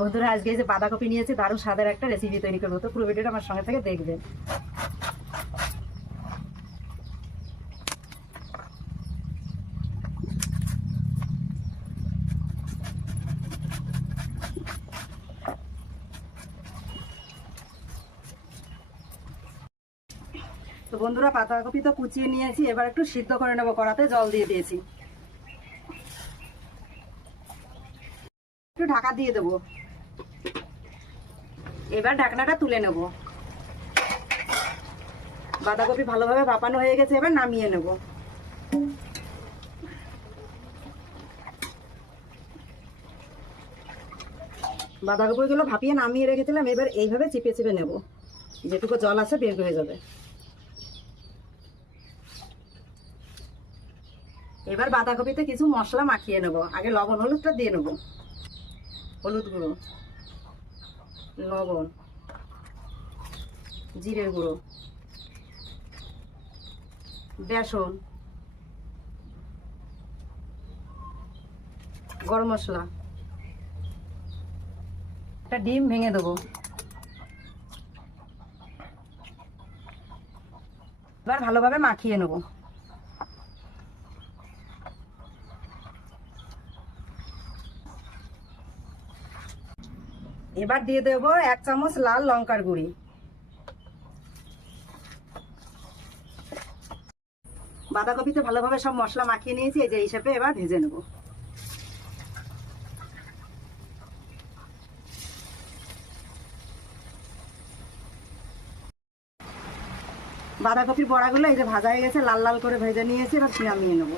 বন্ধুরা আজকে এই যে বাঁধাকপি নিয়েছি, দারুণ স্বাদের একটা রেসিপি তৈরি করবো, তো পুরো ভিডিওটা আমার সঙ্গে থেকে দেখবেন। তো বন্ধুরা বাঁধাকপি তো কুচিয়ে নিয়েছি, এবার একটু সিদ্ধ করে নেবো, কড়াতে জল দিয়ে দিয়েছি, একটু ঢাকা দিয়ে দেবো। এবার ঢাকনাটা তুলে নেব। বাঁধাকপি ভালোভাবে ভাপানো হয়ে গেছে, এবার নামিয়ে নেব। বাঁধাকপিগুলো ভাপিয়ে নামিয়ে রেখেছিলাম, এবার এইভাবে চিপে চিপে নেব, যেটুকু জল আছে বের হয়ে যাবে। এবার বাঁধাকপিতে কিছু মশলা মাখিয়ে নেব। আগে লবণ হলুদটা দিয়ে নেব। হলুদ গুঁড়ো, লবণ, জিরের গুঁড়ো, বেসন, গরম মশলা, একটা ডিম ভেঙে দেবো। এবার ভালোভাবে মাখিয়ে নেব। এবার দিয়ে দেব 1 চামচ লাল লঙ্কার গুঁড়ি। বাঁধাকপিতে ভালোভাবে সব মশলা মাখিয়ে নিয়েছি, এই যে হিসেবে এবার ভেজে নেব। বাঁধাকপির বড়াগুলো এই যে ভাজা হয়ে গেছে, লাল লাল করে ভেজে নিয়েছি, এবার নামিয়ে নেব।